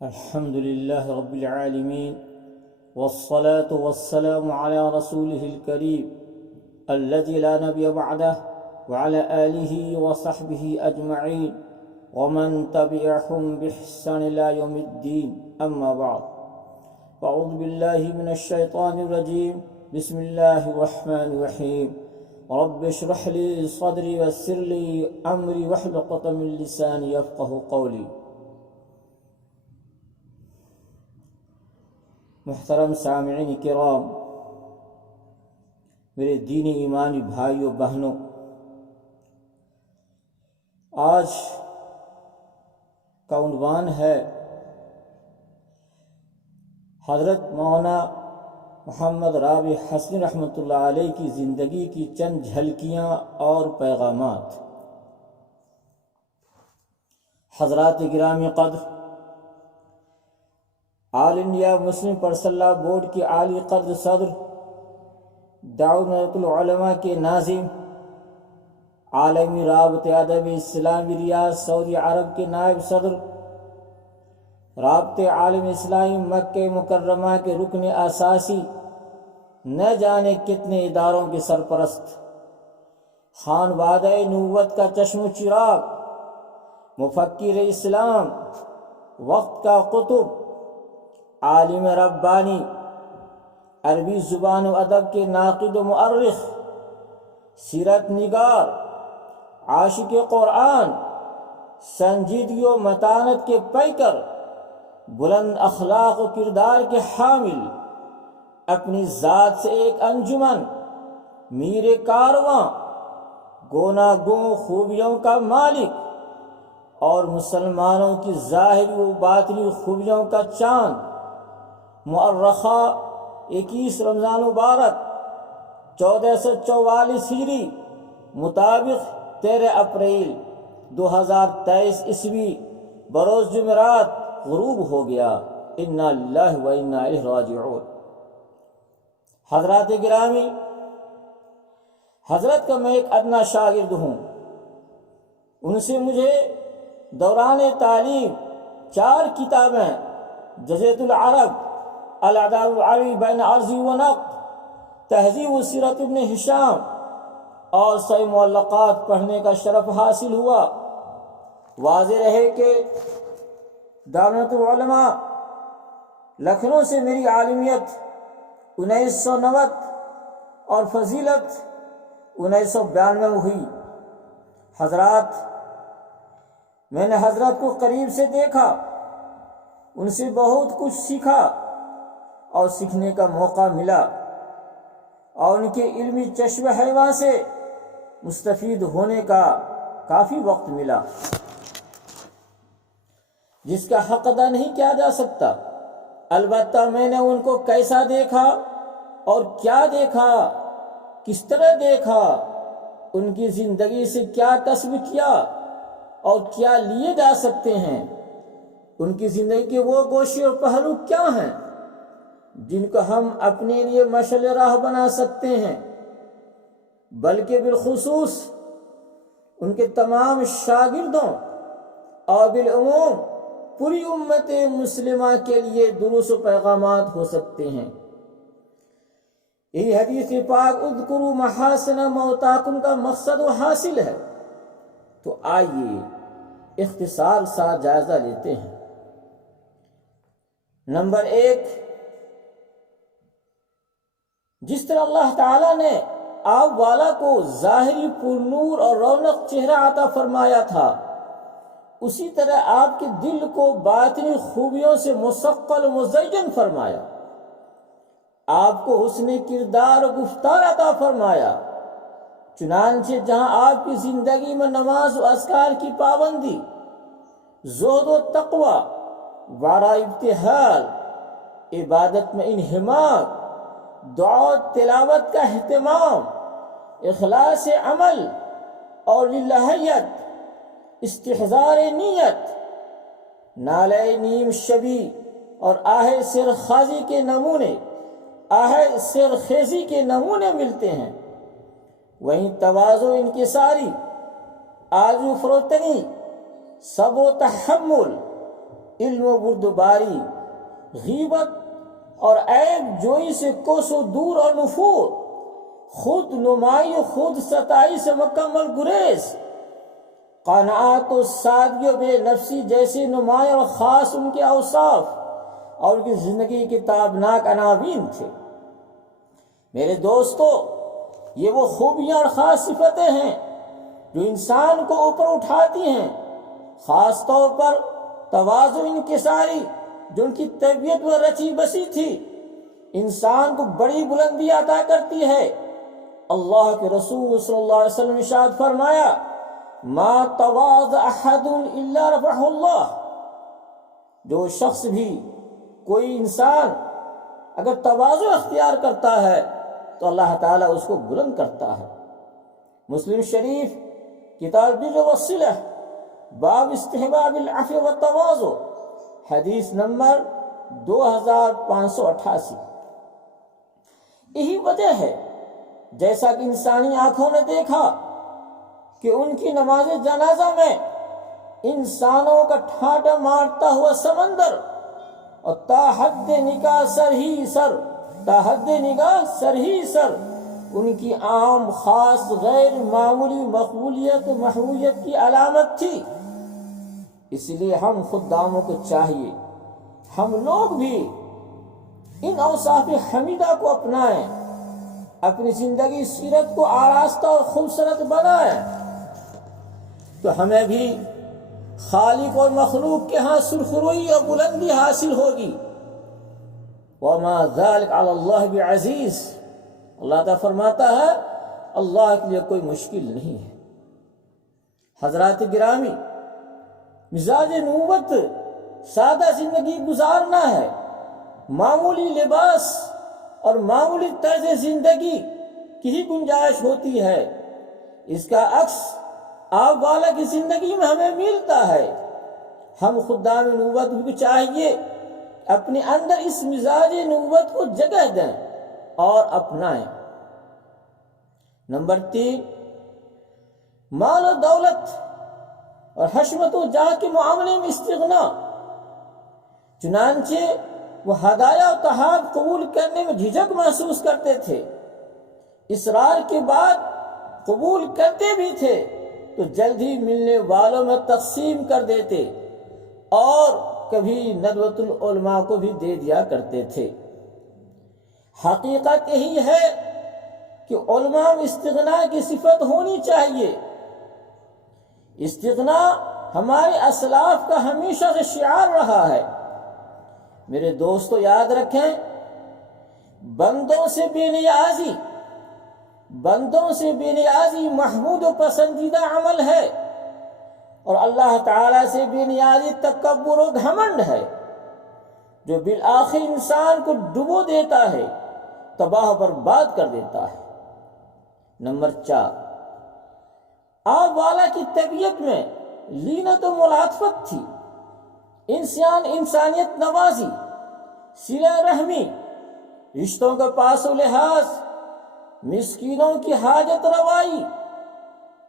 الحمد لله رب العالمين، والصلاة والسلام على رسوله الكريم الذي لا نبي بعده وعلى آله وصحبه أجمعين ومن تبعهم بإحسان إلى يوم الدين. أما بعد، فأعوذ بالله من الشيطان الرجيم. بسم الله الرحمن الرحيم. رب اشرح لي صدري ويسر لي أمري واحلل عقدة من لساني يفقهوا قولي. محترم سامعین کرام، میرے دینی ایمانی بھائیوں بہنوں، آج کا عنوان ہے حضرت مولانا محمد رابع حسنی رحمۃ اللہ علیہ کی زندگی کی چند جھلکیاں اور پیغامات. حضرات گرامی قدر، All India Muslim Personal Law Board کی عالی قدر صدر، دعوت العلماء کے ناظم، عالمی رابطہ ادب اسلامی ریاض سعودی عرب کے نائب صدر، رابطہ عالم اسلامی مکہ مکرمہ کے رکن اساسی، نہ جانے کتنے اداروں کے سرپرست، خانوادہ نبوت کا چشم و چراغ، مفکر اسلام، وقت کا قطب، عالم ربانی، عربی زبان و ادب کے ناقد و مؤرخ، سیرت نگار، عاشق قرآن، سنجیدگی و متانت کے پیکر، بلند اخلاق و کردار کے حامل، اپنی ذات سے ایک انجمن، میر کارواں، گوناگوں خوبیوں کا مالک اور مسلمانوں کی ظاہری و باطنی خوبیوں کا چاند، مؤرخہ 21 رمضان مبارک 1444 ہجری مطابق 13 اپریل 2023 عیسوی بروز جمعرات غروب ہو گیا. انا للہ و انا الیہ راجعون. حضرات گرامی، حضرت کا میں ایک ادنا شاگرد ہوں. ان سے مجھے دوران تعلیم 4 کتابیں، جزیرۃ العرب، الادب العربی بین عرضی و نقد، تہذیب و سیرت ابن ہشام اور صحیح معلقات پڑھنے کا شرف حاصل ہوا. واضح رہے کہ دعوت العلماء لکھنؤ سے میری عالمیت 1990 اور فضیلت 1992 میں ہوئی. حضرات، میں نے حضرت کو قریب سے دیکھا، ان سے بہت کچھ سیکھا اور سیکھنے کا موقع ملا، اور ان کے علمی چشم حیواں سے مستفید ہونے کا کافی وقت ملا، جس کا حق ادا نہیں کیا جا سکتا. البتہ میں نے ان کو کیسا دیکھا اور کیا دیکھا، کس طرح دیکھا، ان کی زندگی سے کیا کسب کیا اور کیا لیے جا سکتے ہیں، ان کی زندگی کے وہ گوشے اور پہلو کیا ہیں جن کو ہم اپنے لیے مشعل راہ بنا سکتے ہیں، بلکہ بالخصوص ان کے تمام شاگردوں اور بالعموم پوری امت مسلمہ کے لیے دروس و پیغامات ہو سکتے ہیں. یہی حدیث پاک اذکروا محاسن موتاکم کا مقصد و حاصل ہے. تو آئیے اختصار ساتھ جائزہ لیتے ہیں. نمبر 1، جس طرح اللہ تعالیٰ نے آپ والا کو ظاہری پر نور اور رونق چہرہ عطا فرمایا تھا، اسی طرح آپ کے دل کو باطنی خوبیوں سے مثقل و مزین فرمایا. آپ کو حسن کردار و گفتار عطا فرمایا. چنانچہ جہاں آپ کی زندگی میں نماز و اذکار کی پابندی، زہد و تقوی، ورع ابتہال، عبادت میں انہماک، دعا و تلاوت کا اہتمام، اخلاص عمل اور للہیت، استحضار نیت، نالہ نیم شبی اور آہ سرخازی کے نمونے، آہ سرخیزی کے نمونے ملتے ہیں. وہیں تواضع و انکساری، آرزو فروتنی، صبر و تحمل، علم و بردباری، غیبت اور عیب جوئی سے کوسوں دور اور نفور، خود نمائی و خود ستائی سے مکمل گریز، قناعت و سادگی و بے نفسی جیسے نمایاں اور خاص ان کے اوصاف اور ان کی زندگی کے تابناک عناوین تھے۔ میرے دوستو، یہ وہ خوبیاں اور خاص صفتیں ہیں جو انسان کو اوپر اٹھاتی ہیں، خاص طور پر تواضع و انکساری جو ان کی طبیعت میں رچی بسی تھی، انسان کو بڑی بلندی عطا کرتی ہے۔ اللہ کے رسول صلی اللہ علیہ وسلم نے ارشاد فرمایا، ما تواضع احد الا رفعہ اللہ، جو شخص بھی، کوئی انسان اگر تواضع اختیار کرتا ہے تو اللہ تعالیٰ اس کو بلند کرتا ہے۔ مسلم شریف کتاب البر والصلہ، باب استحباب العفو والتواضع، حدیث نمبر 2588۔ یہی وجہ ہے، جیسا کہ انسانی آنکھوں نے دیکھا کہ ان کی نماز جنازہ میں انسانوں کا ٹھاٹا مارتا ہوا سمندر اور تا حد نگاہ سر ہی سر ان کی عام خاص غیر معمولی مقبولیت و محبوبیت کی علامت تھی۔ اس لیے ہم خداموں کو چاہیے ہم لوگ بھی ان اوصاف حمیدہ کو اپنائیں، اپنی زندگی سیرت کو آراستہ اور خوبصورت بنائیں، تو ہمیں بھی خالق اور مخلوق کے ہاں سرخروئی اور بلندی حاصل ہوگی۔ وما ذلک علی اللہ بعزیز، اللہ تعالیٰ فرماتا ہے اللہ کے لیے کوئی مشکل نہیں ہے۔ حضرات گرامی، مزاج نبوت سادہ زندگی گزارنا ہے، معمولی لباس اور معمولی طرز زندگی کی ہی گنجائش ہوتی ہے۔ اس کا عکس آپ والا کی زندگی میں ہمیں ملتا ہے۔ ہم خدام نبوت بھی چاہیے اپنے اندر اس مزاج نبوت کو جگہ دیں اور اپنائیں۔ نمبر 3، مال و دولت اور حشمت و جاہ کے معاملے میں استغنا۔ چنانچہ وہ ہدایہ و تحائف قبول کرنے میں جھجک محسوس کرتے تھے، اصرار کے بعد قبول کرتے بھی تھے تو جلد ہی ملنے والوں میں تقسیم کر دیتے اور کبھی ندوۃ العلماء کو بھی دے دیا کرتے تھے۔ حقیقت یہی ہے کہ علماء میں استغنا کی صفت ہونی چاہیے۔ استغنا ہمارے اسلاف کا ہمیشہ سے شعار رہا ہے۔ میرے دوستو یاد رکھیں، بندوں سے بے نیازی محمود و پسندیدہ عمل ہے، اور اللہ تعالیٰ سے بے نیازی تکبر و گھمنڈ ہے، جو بالآخر انسان کو ڈبو دیتا ہے، تباہ برباد کر دیتا ہے۔ نمبر 4، آپ والا کی طبیعت میں لینت و ملاطفت تھی، انسانیت نوازی، صلہ رحمی، رشتوں کا پاس و لحاظ، مسکینوں کی حاجت روائی،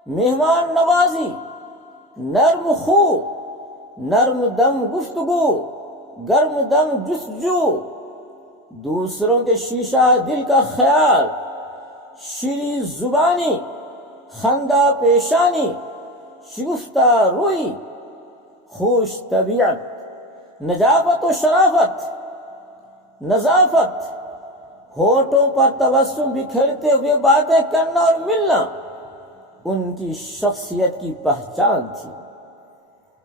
مہمان نوازی، نرم خو، نرم دم گفتگو، گرم دم جستجو، دوسروں کے شیشہ دل کا خیال، شیریں زبانی، خندہ پیشانی، شگفتہ روئی، خوش طبیعت، نجابت و شرافت، نظافت، ہونٹوں پر تبسم بکھیرتے ہوئے باتیں کرنا اور ملنا ان کی شخصیت کی پہچان تھی۔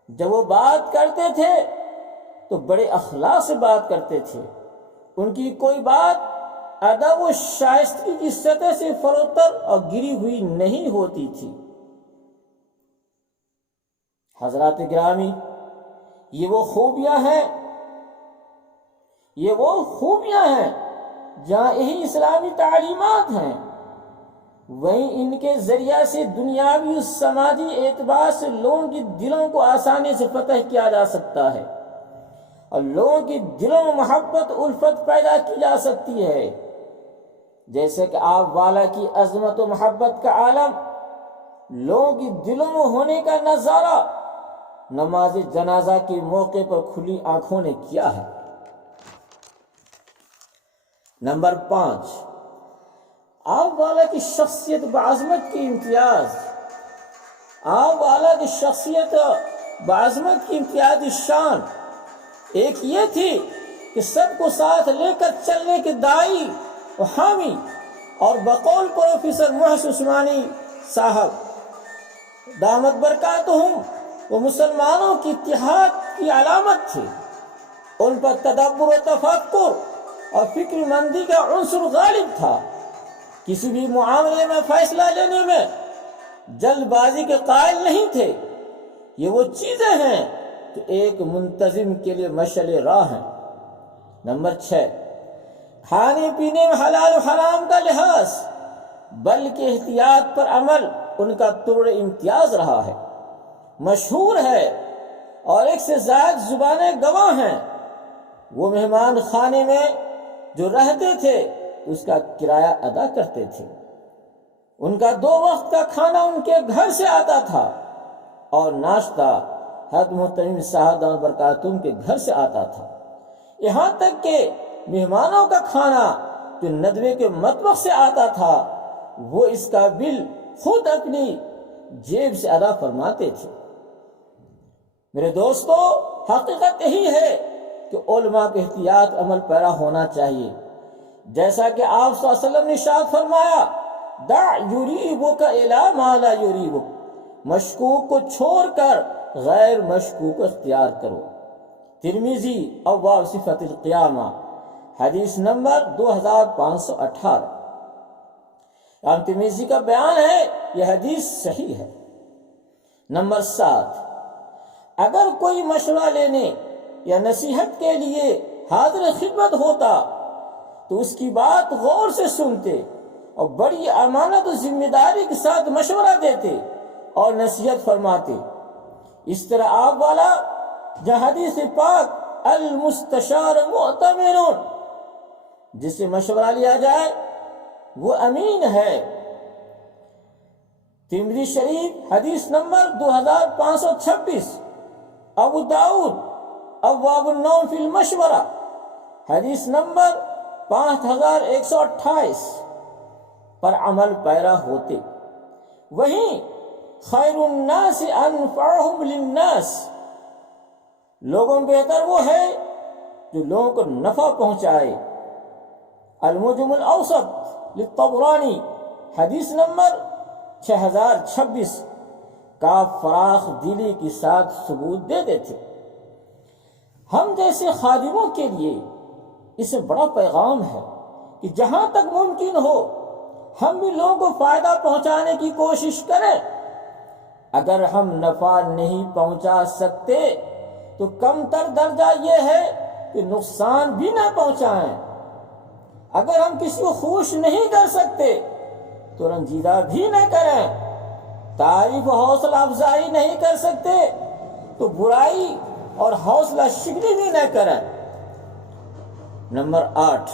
جب وہ بات کرتے تھے تو بڑے اخلاق سے بات کرتے تھے، ان کی کوئی بات ادب و شائستگی کی سطح سے فروتر اور گری ہوئی نہیں ہوتی تھی۔ حضرات گرامی، یہ وہ خوبیاں ہیں جہاں یہی اسلامی تعلیمات ہیں، وہیں ان کے ذریعہ سے دنیاوی و سماجی اعتبار سے لوگوں کی دلوں کو آسانی سے فتح کیا جا سکتا ہے، اور لوگوں کی دلوں میں محبت الفت پیدا کی جا سکتی ہے۔ جیسے کہ آپ والا کی عظمت و محبت کا عالم لوگوں کی دلوں میں ہونے کا نظارہ نماز جنازہ کے موقع پر کھلی آنکھوں نے کیا ہے۔ نمبر 5، آپ والا کی شخصیت بعظمت کی امتیاز، آپ والا کی شخصیت بعظمت کی امتیازی شان ایک یہ تھی کہ سب کو ساتھ لے کر چلنے کے داعی و حامی، اور بقول پروفیسر محسن عثمانی صاحب دامت برکاتہم، وہ مسلمانوں کی اتحاد کی علامت تھی۔ ان پر تدبر و تفکر اور فکر مندی کا عنصر غالب تھا۔ کسی بھی معاملے میں فیصلہ لینے میں جلد بازی کے قائل نہیں تھے۔ یہ وہ چیزیں ہیں جو ایک منتظم کے لیے مشعل راہ ہیں۔ نمبر 6، کھانے پینے میں حلال و حرام کا لحاظ بلکہ احتیاط پر عمل ان کا طور امتیاز رہا ہے۔ مشہور ہے اور ایک سے زائد زبانیں گواہ ہیں، وہ مہمان خانے میں جو رہتے تھے اس کا کرایہ ادا کرتے تھے۔ ان کا 2 وقت کا کھانا ان کے گھر سے آتا تھا اور ناشتہ حضرت محترم صاحب دامت برکاتہم کے گھر سے آتا تھا۔ یہاں تک کہ مہمانوں کا کھانا جو ندوے کے مطبخ سے آتا تھا وہ اس کا بل خود اپنی جیب سے ادا فرماتے تھے۔ میرے دوستو، حقیقت یہی ہے کہ علماء کے احتیاط عمل پیرا ہونا چاہیے، جیسا کہ آپ صلی اللہ علیہ وسلم نے ارشاد فرمایا، دع یریبک الی ما لا یریبک، مشکوک کو چھوڑ کر غیر مشکوک اختیار کرو۔ ترمذی ابواب صفت القیامہ، حدیث نمبر 2518۔ امام ترمذی کا بیان ہے، یہ حدیث صحیح ہے۔ نمبر 7، اگر کوئی مشورہ لینے یا نصیحت کے لیے حاضر خدمت ہوتا تو اس کی بات غور سے سنتے اور بڑی امانت و ذمہ داری کے ساتھ مشورہ دیتے اور نصیحت فرماتے۔ اس طرح آپ والا جہاں حدیث پاک المستشار مؤتمن، جس سے مشورہ لیا جائے وہ امین ہے، ترمذی شریف حدیث نمبر 2526، ابو داؤد ابواب النوم فی المشورہ حدیث نمبر 5128 پر عمل پیرا ہوتے۔ وہیں خیر الناس انفعہم للناس، لوگوں میں بہتر وہ ہے جو لوگوں کو نفع پہنچائے۔ المعجم الاوسط للطبرانی حدیث نمبر 6026 کا فراخ دلی کے ساتھ ثبوت دے دیتے۔ ہم جیسے خادموں کے لیے اس سے بڑا پیغام ہے کہ جہاں تک ممکن ہو ہم بھی لوگوں کو فائدہ پہنچانے کی کوشش کریں۔ اگر ہم نفع نہیں پہنچا سکتے تو کم تر درجہ یہ ہے کہ نقصان بھی نہ پہنچائیں۔ اگر ہم کسی کو خوش نہیں کر سکتے تو رنجیدہ بھی نہ کریں۔ تعریف و حوصلہ افزائی نہیں کر سکتے تو برائی اور حوصلہ شکنی بھی نہ کریں۔ نمبر 8،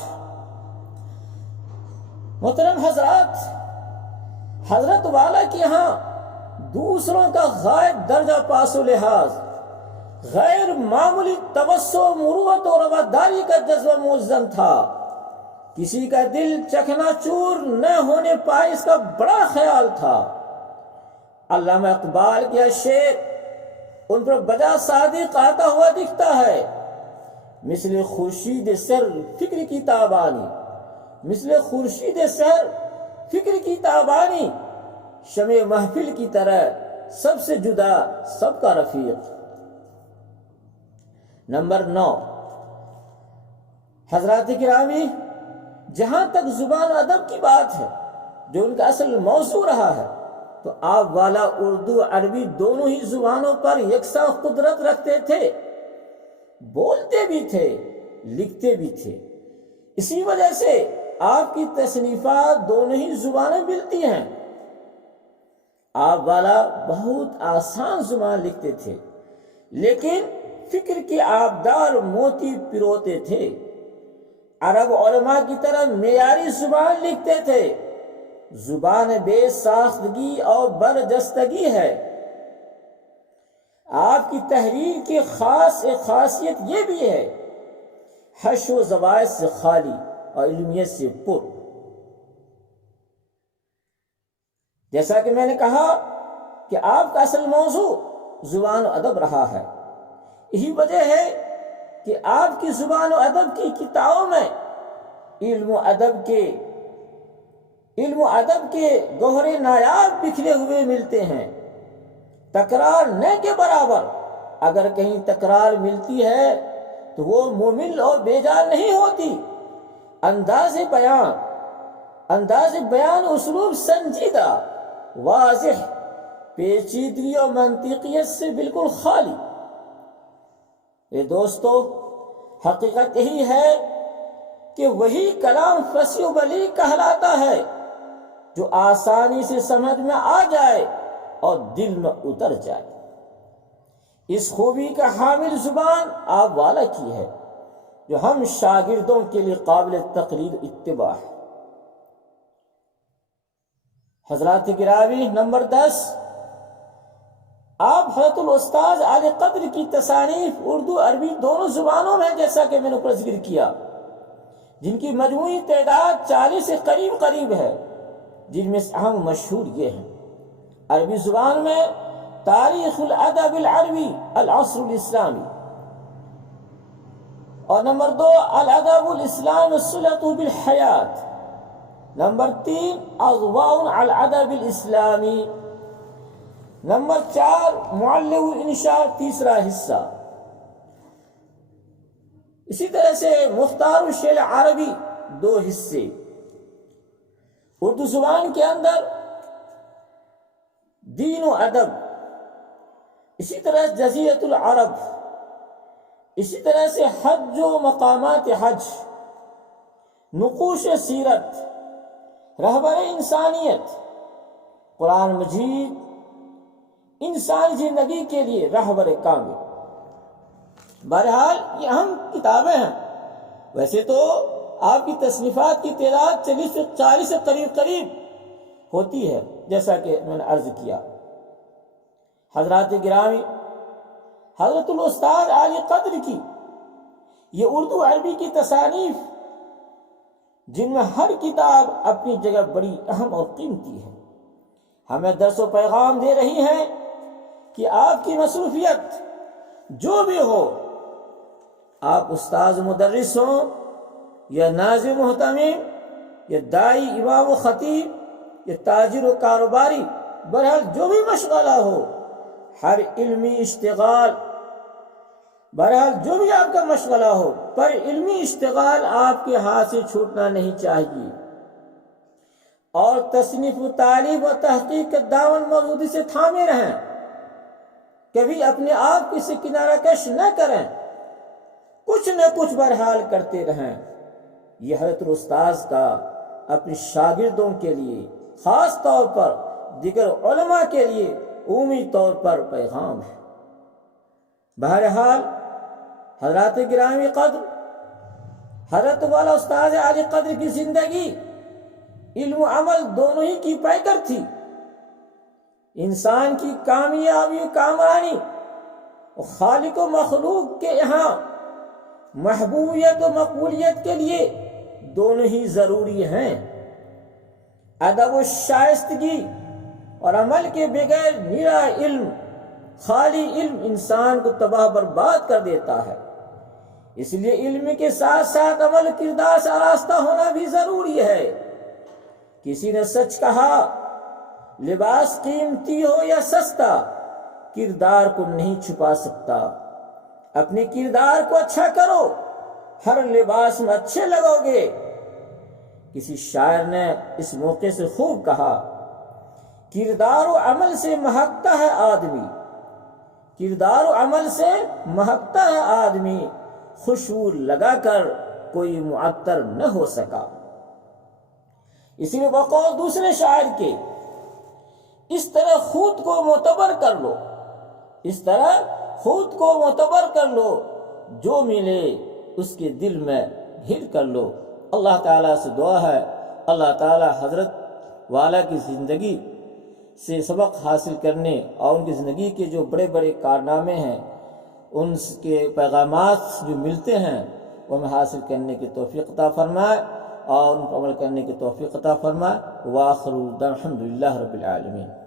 محترم حضرات، حضرت والا کے یہاں دوسروں کا غائب درجہ پاس و لحاظ، غیر معمولی توسع، مروت اور رواداری کا جذبہ موزن تھا۔ کسی کا دل چکنا چور نہ ہونے پائے اس کا بڑا خیال تھا۔ علامہ اقبال کا شعر ان پر بجا صادق آتا ہوا دکھتا ہے، مثل خورشید سر فکر کی تابانی، مثل خورشید سر فکر کی تابانی، شمع محفل کی طرح سب سے جدا سب کا رفیق۔ نمبر 9، حضرات گرامی، جہاں تک زبان و ادب کی بات ہے جو ان کا اصل موضوع رہا ہے، تو آپ والا اردو عربی دونوں ہی زبانوں پر یکساں قدرت رکھتے تھے، بولتے بھی تھے، لکھتے بھی تھے۔ اسی وجہ سے آپ کی تصنیفات دونوں ہی زبانیں ملتی ہیں۔ آپ والا بہت آسان زبان لکھتے تھے، لیکن فکر کے آبدار موتی پروتے تھے۔ عرب علماء کی طرح معیاری زبان لکھتے تھے۔ زبان بے ساختگی اور برجستگی ہے۔ آپ کی تحریر کی ایک خاصیت یہ بھی ہے، حش و زوائد سے خالی اور علمیت سے پر۔ جیسا کہ میں نے کہا کہ آپ کا اصل موضوع زبان و ادب رہا ہے، یہی وجہ ہے کہ آپ کی زبان و ادب کی کتابوں میں علم و ادب کے گوہر نایاب بکھرے ہوئے ملتے ہیں، تکرار نہ کے برابر۔ اگر کہیں تکرار ملتی ہے تو وہ ممل اور بیجار نہیں ہوتی۔ انداز بیان اسلوب سنجیدہ، واضح، پیچیدگی اور منطقیت سے بالکل خالی۔ اے دوستو، حقیقت یہی ہے کہ وہی کلام فصیح و بلیغ کہلاتا ہے جو آسانی سے سمجھ میں آ جائے اور دل میں اتر جائے۔ اس خوبی کا حامل زبان آپ والا کی ہے جو ہم شاگردوں کے لیے قابل تقلید اتباع ہے۔ حضرات گرامی، نمبر 10، آپ حضرت الاستاذ عالی قدر کی تصانیف اردو عربی دونوں زبانوں میں، جیسا کہ میں نے اوپر ذکر کیا، جن کی مجموعی تعداد 40 سے قریب ہے، جن میں سے اہم مشہور یہ ہیں۔ عربی زبان میں تاریخ الادب العربی العصر الاسلامی، اور نمبر 2 الادب الاسلام الصلۃ بالحیات، نمبر 3 اضواء الادب الاسلامی، نمبر 4 معلم الانشاء تیسرا حصہ۔ اسی طرح سے مختار الشعر عربی 2 حصے۔ اردو زبان کے اندر دین و ادب، اسی طرح جزیرۃ العرب، اسی طرح سے حج و مقامات حج، نقوش سیرت، رہبر انسانیت، قرآن مجید انسانی زندگی کے لیے رہبر کامل۔ بہرحال یہ اہم کتابیں ہیں۔ ویسے تو آپ کی تصنیفات کی تعداد 40 سے قریب ہوتی ہے، جیسا کہ میں نے عرض کیا۔ حضرات گرامی، حضرت الاستاذ عالی قدر کی یہ اردو عربی کی تصانیف، جن میں ہر کتاب اپنی جگہ بڑی اہم اور قیمتی ہے، ہمیں درس و پیغام دے رہی ہیں کہ آپ کی مصروفیت جو بھی ہو، آپ استاذ مدرس ہوں یا ناظم محتمم یا دائی امام و خطیب یا تاجر و کاروباری، بہرحال جو بھی مشغلہ ہو، ہر علمی اشتغال، بہرحال جو بھی آپ کا مشغلہ ہو، پر علمی اشتغال آپ کے ہاتھ سے چھوٹنا نہیں چاہیے، اور تصنیف و تعلیم و تحقیق کا دامن مضبوطی سے تھامے رہیں، کبھی اپنے آپ کی سے کنارہ کش نہ کریں، کچھ نہ کچھ بہرحال کرتے رہیں۔ یہ حضرت الاستاذ کا اپنے شاگردوں کے لیے، خاص طور پر دیگر علماء کے لیے عمومی طور پر پیغام ہے۔ بہرحال حضرات گرامی قدر، حضرت والا استاذ عالی قدر کی زندگی علم و عمل دونوں ہی کی پیکر تھی۔ انسان کی کامیابی و کامرانی خالق و مخلوق کے یہاں محبوبیت و مقبولیت کے لیے دونوں ہی ضروری ہیں۔ ادب و شائستگی اور عمل کے بغیر نرا علم، خالی علم انسان کو تباہ برباد کر دیتا ہے۔ اس لیے علم کے ساتھ ساتھ عمل کردار سے آراستہ ہونا بھی ضروری ہے۔ کسی نے سچ کہا، لباس قیمتی ہو یا سستا، کردار کو نہیں چھپا سکتا۔ اپنے کردار کو اچھا کرو، ہر لباس میں اچھے لگو گے۔ کسی شاعر نے اس موقع سے خوب کہا، کردار و عمل سے مہکتا ہے آدمی، کردار و عمل سے مہکتا ہے آدمی، خوشبو لگا کر کوئی معطر نہ ہو سکا۔ اسی لیے بقول دوسرے شاعر کے، اس طرح خود کو معتبر کر لو، اس طرح خود کو معتبر کر لو، جو ملے اس کے دل میں گھر کر لو۔ اللہ تعالیٰ سے دعا ہے، اللہ تعالیٰ حضرت والا کی زندگی سے سبق حاصل کرنے اور ان کی زندگی کے جو بڑے بڑے کارنامے ہیں، ان کے پیغامات جو ملتے ہیں، وہ ہمیں حاصل کرنے کی توفیق عطا فرمائے اور ان پر عمل کرنے کی توفیق عطا فرمائے۔ وآخر دعوانا الحمد للہ رب العالمین۔